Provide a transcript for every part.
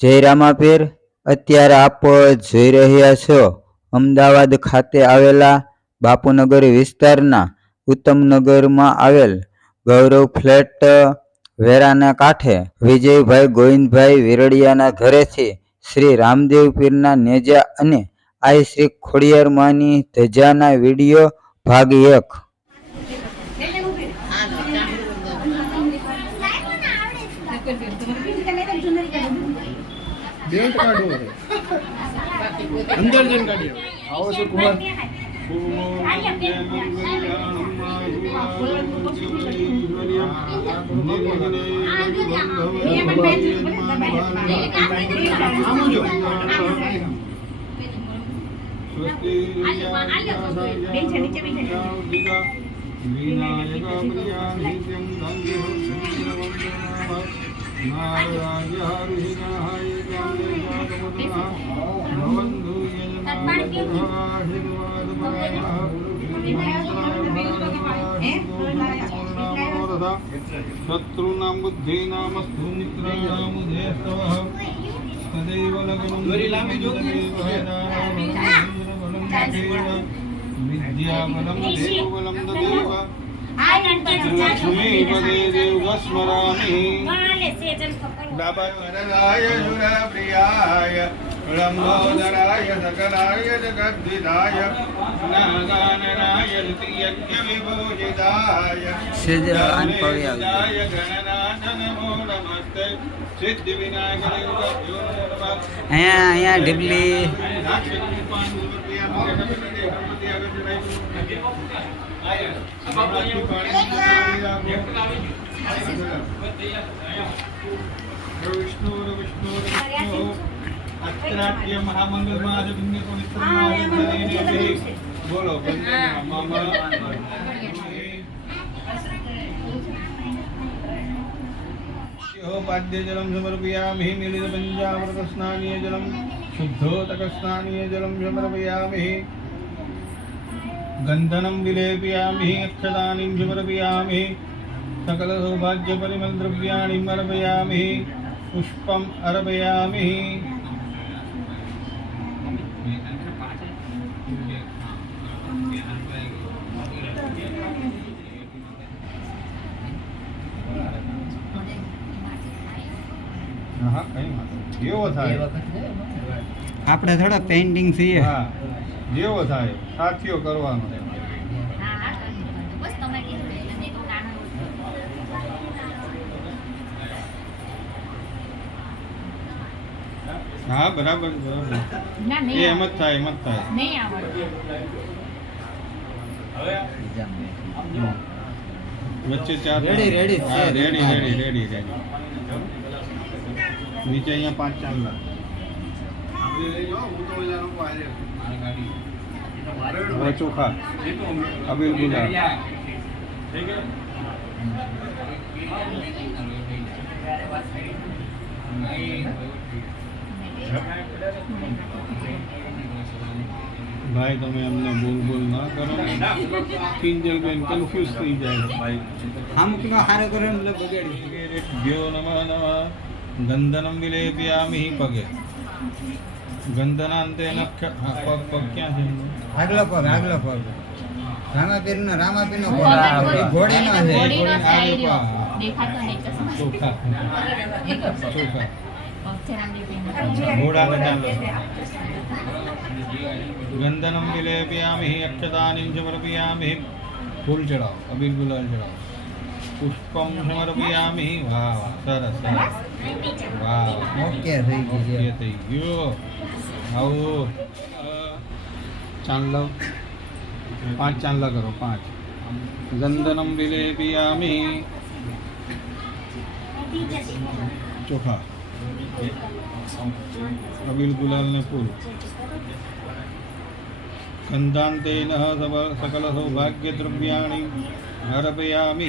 જય રામાપીર અત્યારે આપ જોઈ રહ્યા છો અમદાવાદ ખાતે આવેલા બાપુનગર વિસ્તારના ઉત્તમનગરમાં આવેલ ગૌરવ ફ્લેટ વેરાના કાંઠે વિજયભાઈ ગોવિંદભાઈ વિરડિયાના ઘરેથી શ્રી રામદેવ પીરના નેજા અને આઈ શ્રી ખોડિયારમાની ધજાના વીડિયો ભાગ એક. બેલ્ટ કાઢો હવે. અંદર જઈને કાઢી આવો. આવો છો કુમાર शत्रुना हरिणाय काम्यजातमनः भवन्धु यजमानः शत्रूणां बुद्धिनामस्तु मित्राणामुदेस्तवः तदैव लग्नं स्मरामि नवरदाय सुरप्रियाय लम्बोदराय सकलाय जगद्विधाय नागाननाय ऋतियज्ञविभूषिताय गणनाय નમો નમસ્તે સિદ્ધિ વિનાયક અહીંયા અહીંયા ઢીબલી વિષ્ણુ વિષ્ણુ વિષ્ણુ અત્રાટ્ય મહામંગલ મહાજ પુણ્ય પવિત્ર બોલો મમ तोपाद्यजलं समर्पयामि। मिलितपञ्चामृतस्नानीयजलं शुद्धोदकस्नानीयजलं समर्पयामि गन्धनं विलेपयामि अक्षतानीं समर्पयामि। सकलसौभाग्यपरिमलद्रव्याणि अर्पयामि पुष्पम् अर्पयामि। Thank you. જેવો થાય. આપણે થોડા પેઇન્ટિંગ છીએ. હા જેવો થાય. સાથીઓ કરવાનો હા બરાબર બરાબર. એ એમ જ થાય એમ જ થાય. નહીં આવડે વચ્ચે ચાર ready ready ready. Ready ready ready ready નીચે અહીંયા પાંચ ચાંદલા હવે ચોખા અબીલ ગુલાબ ભાઈ તમે અમને બોલ બોલ ના કરો કિંજલ બેન કન્ફ્યુઝ થઈ જાય ભાઈ અમુકનો હારો કરે એટલે બગાડી ભ્યો નમઃ નમઃ ગંધનમ વિલેપયામિ પગે ગંધનાંતે નક્ષ હા, પગ પગ ક્યાં છે એમનો? આગલો પગ આગલો પગ રામાપીર નો રામાપીર નો ઘોડી- ઘોડીનો છે ઘોડીનો આગળ સાઈડ પા. દેખાતો નહીં ચશ્મા. ચોખા ચોખા પગથેરામ ઘોડા ચાલો ગંધનમ વિલેપયામિ અક્ષતાનિ સમર્પયામિ ફૂલ ચડાવો અબીલ ગુલાલ ચડાવો પુષ્પમ સમર્પયામિ વાહ વાહ સરસ સરસ વાહ ઓકે થઈ ગઈ ઓકે થઈ ગયો આવો ચાંદલો પાંચ ચાંદલા કરો પાંચ ગંધનમ વિલેપિયામિ ચોખા અબીલ ગુલાલ ને ફૂલ ગંધાંતેન સકલ સૌભાગ્ય દ્રવ્યાણી અર્પયામિ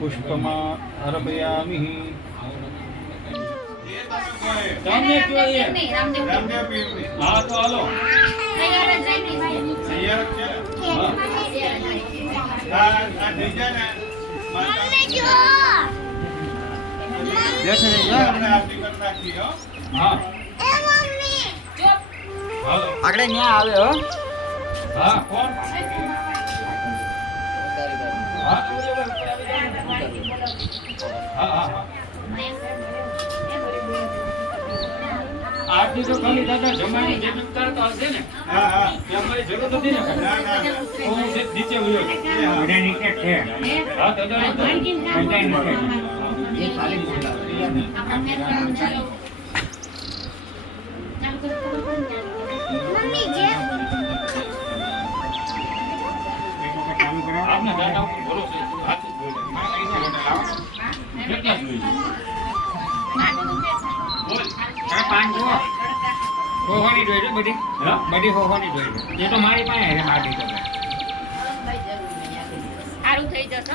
પુષ્પમા અર્પયામિ. હા તો હાલો આગળ ન્યા આવે હો હા કોણ હા હા હા હા તો ખાલી દાદા જમાની જેટલું કરતા હશે ને હા હા. ત્યાં મારી જરૂર નથી ને? ના ના. ના હું નીચે ઉયો. બધા નીચે છે. હા દાદા. એ ખાલી બધા કેટલા તો મારી પાસે છે આરતી તો. સારું થઈ જશે.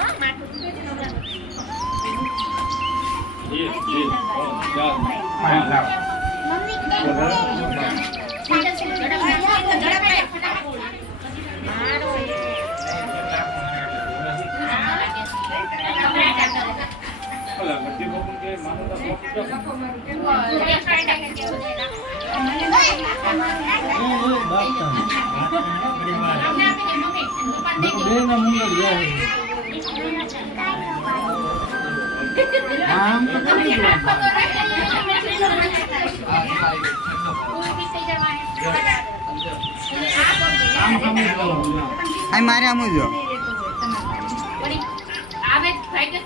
મારે આમ જો. આવે ફાઈટ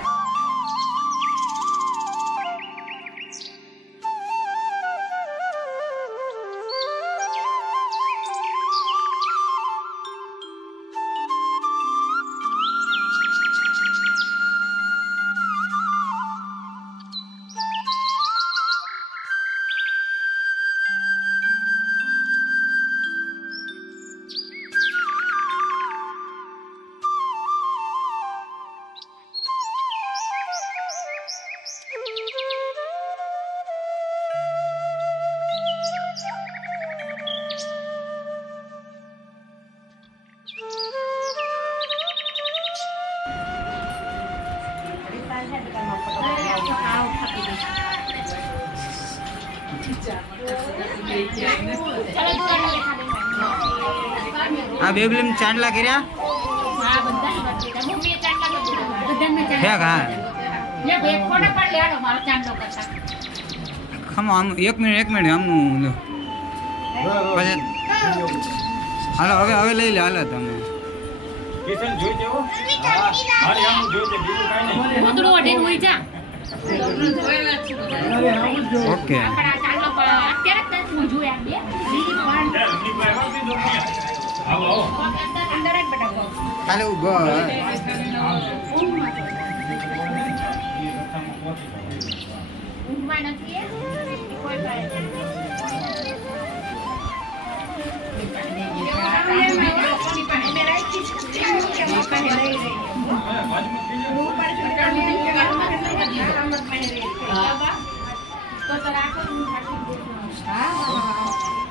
ચાંદલા. ફેક હા લે ભાઈ, એક ફોટો પાડી લે, હાલો, મારો ચાંદલો કરતા. ખમો આમ એક મિનિટ એક મિનિટ આમનું લો. પછી હાલો હવે હવે લઈ લે હાલો તમે કિશન જોઈ દેવો મારી આમ જોઈ દે બીજું કાંઈ નહીં ગોદડું ઓઢીને હુઈ જા. ઓકે ખાલી ઊભો? કોઈ પાસે. હા, થઈ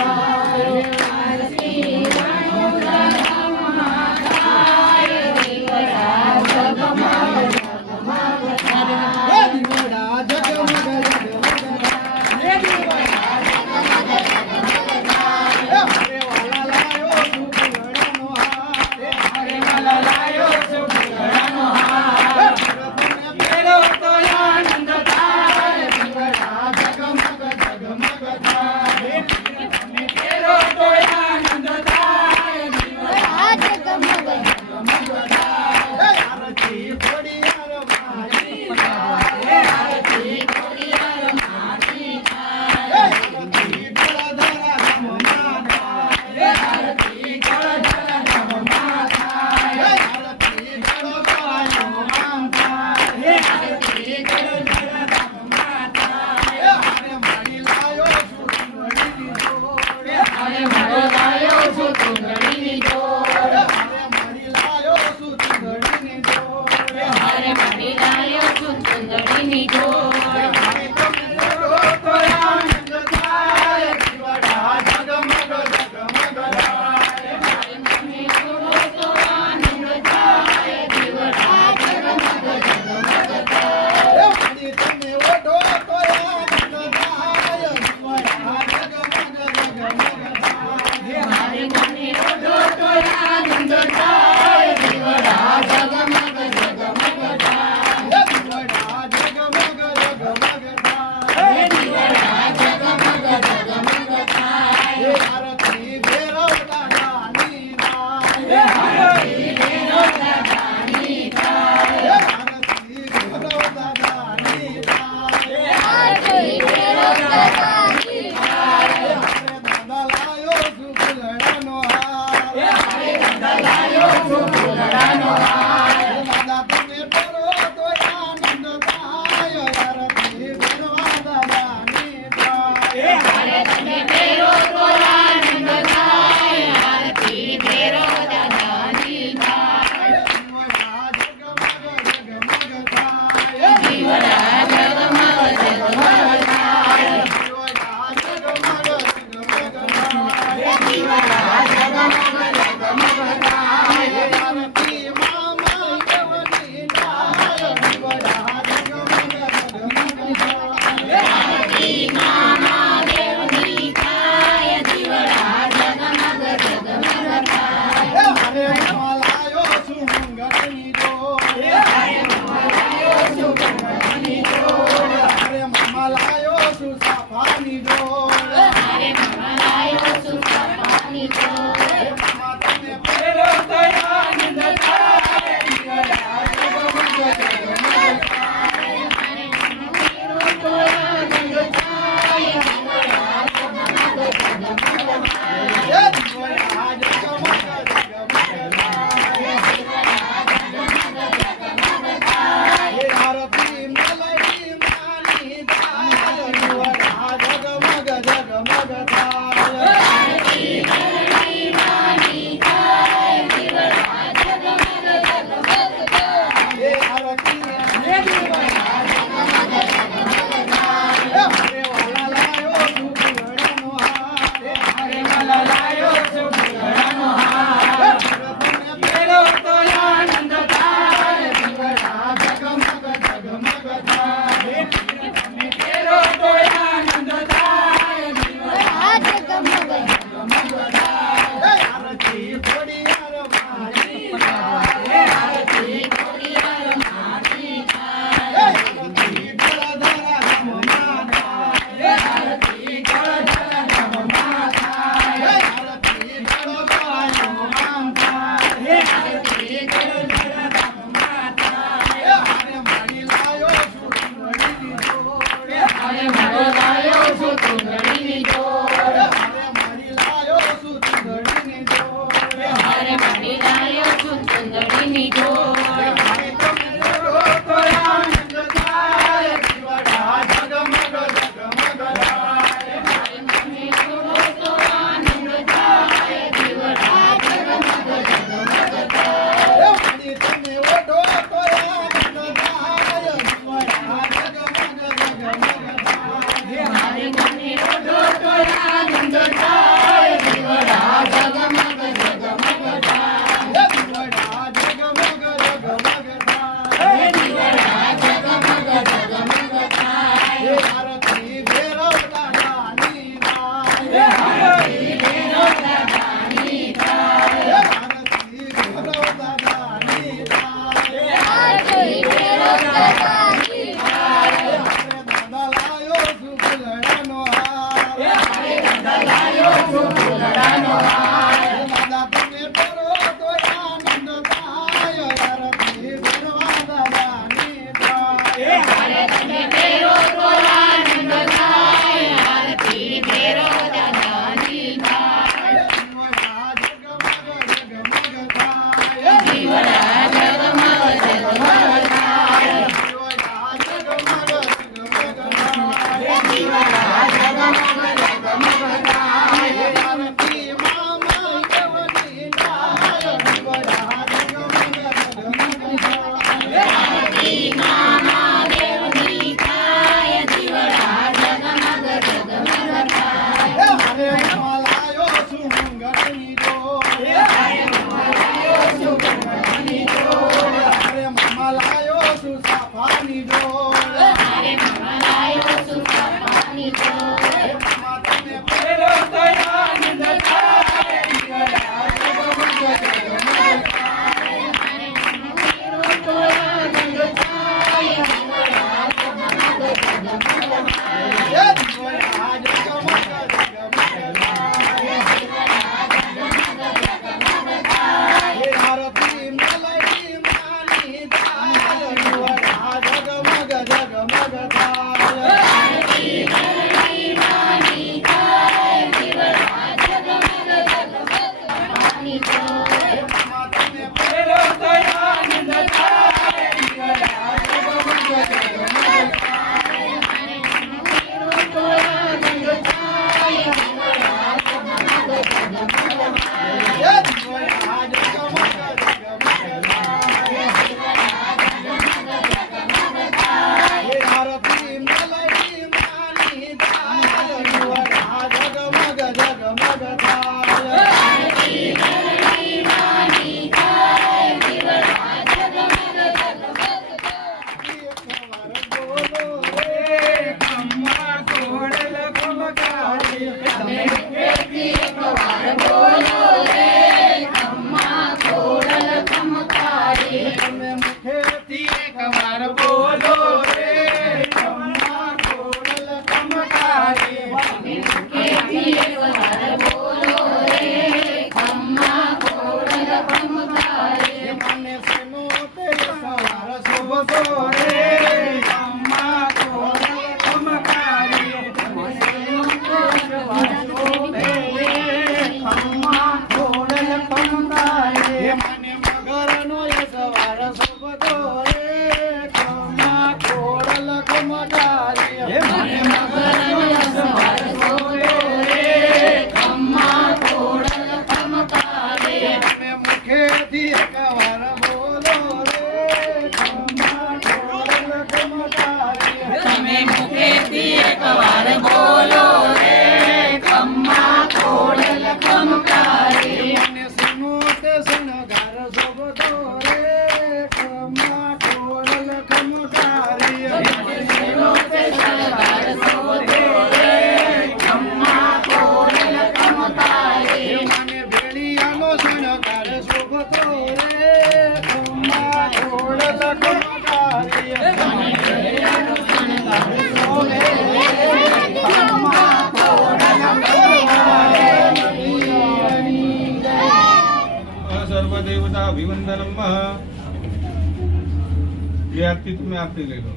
ये आरती तुम्हें आरती ले लो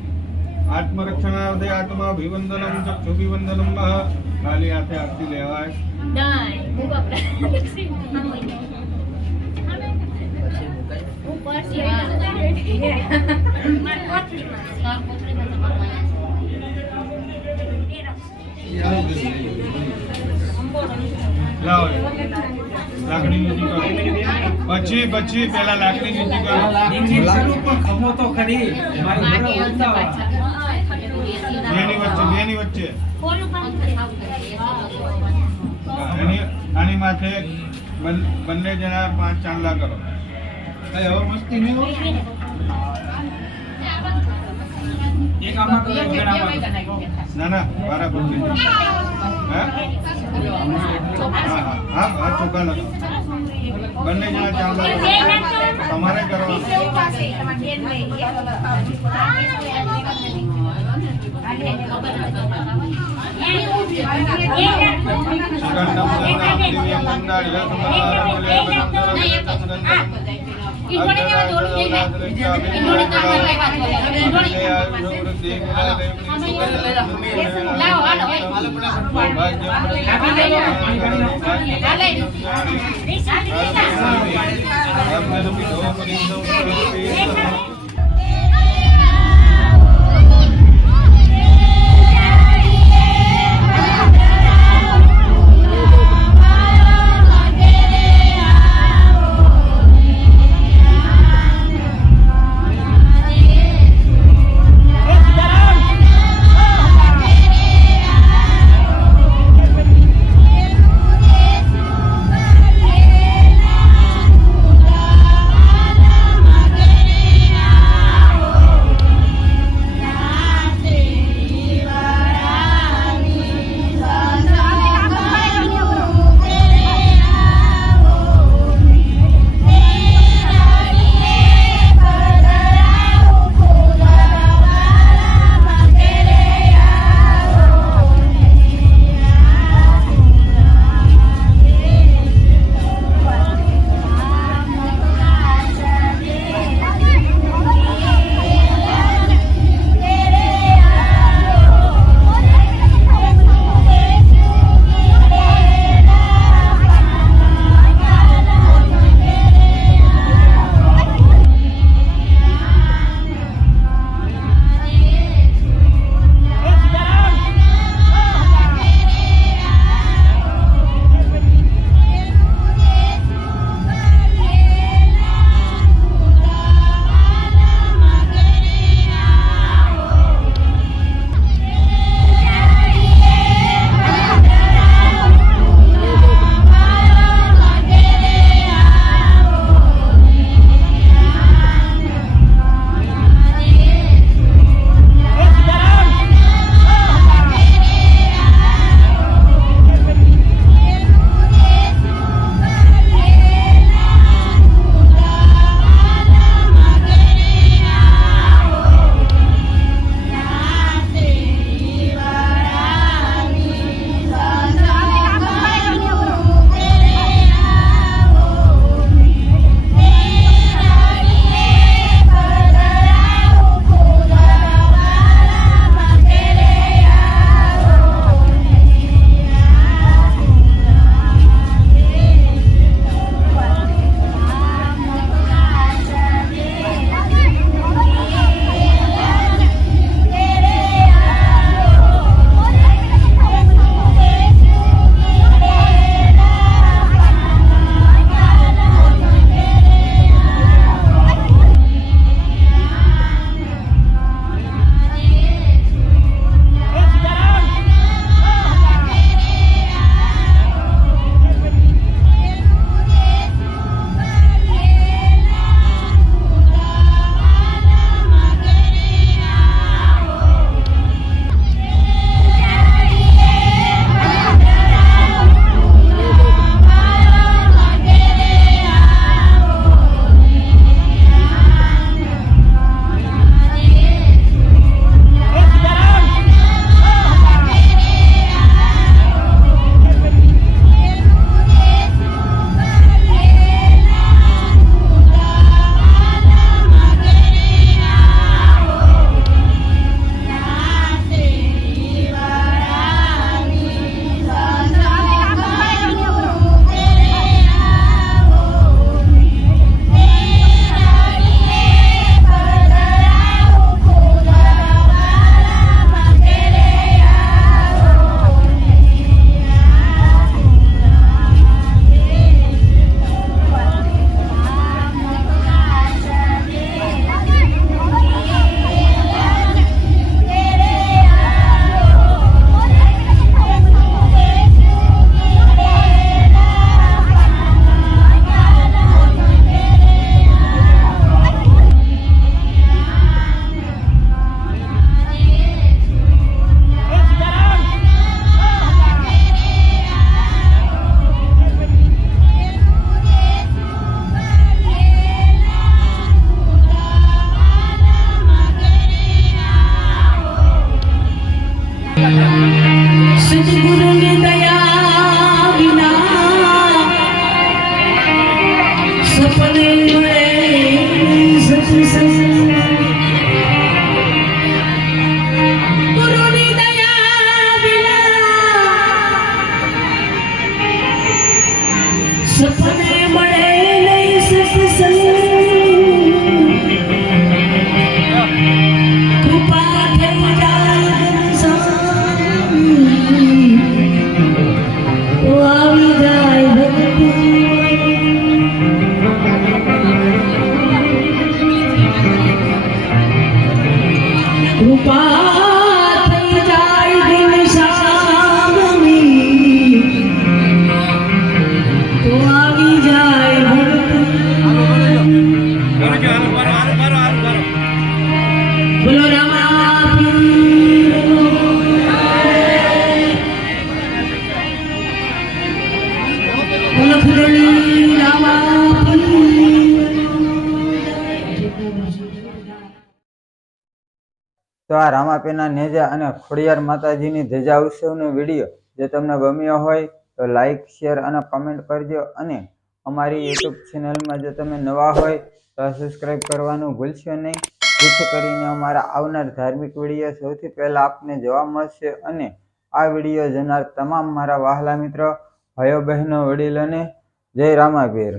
आत्मरक्षणार्थे आत्मा अभिवंदनम चक्षुभिवंदनम खाली हाथे आरती लेवाय નહીં હું ઉપર લાવો લાકડી નીચી કરો પછી પછી પેલા લાકડી નીચી કરો બેની વચ્ચે બેની વચ્ચે. હા, એની આની માથે બન- બંને જણા પાંચ ચાંદલા કરો. હવે મસ્તી નહીં એક આમાં કરો, વગર આમાં. ના ના બરાબર છે હા? હા હા હા હા ચોખ્ખા લગાવો બંને જણા ચાલો તમારે કરવાનું. Thank તો નેજા અને ખોડિયાર માતાજીની ધજા ઉત્સવનો વીડિયો જો તમને ગમ્યો હોય તો લાઇક શેર અને કમેન્ટ કરજો અને અમારી યુટ્યુબ ચેનલમાં જો તમે નવા હોય તો સબસ્ક્રાઈબ કરવાનું ભૂલશો નહીં. જેથી કરીને અમારા આવનાર ધાર્મિક વીડિયો સૌથી પહેલાં આપને જોવા મળશે અને આ વીડિયો જોનાર તમામ મારા વહાલા મિત્રો, ભાઈઓ બહેનો, વડીલોને જય રામાપીર.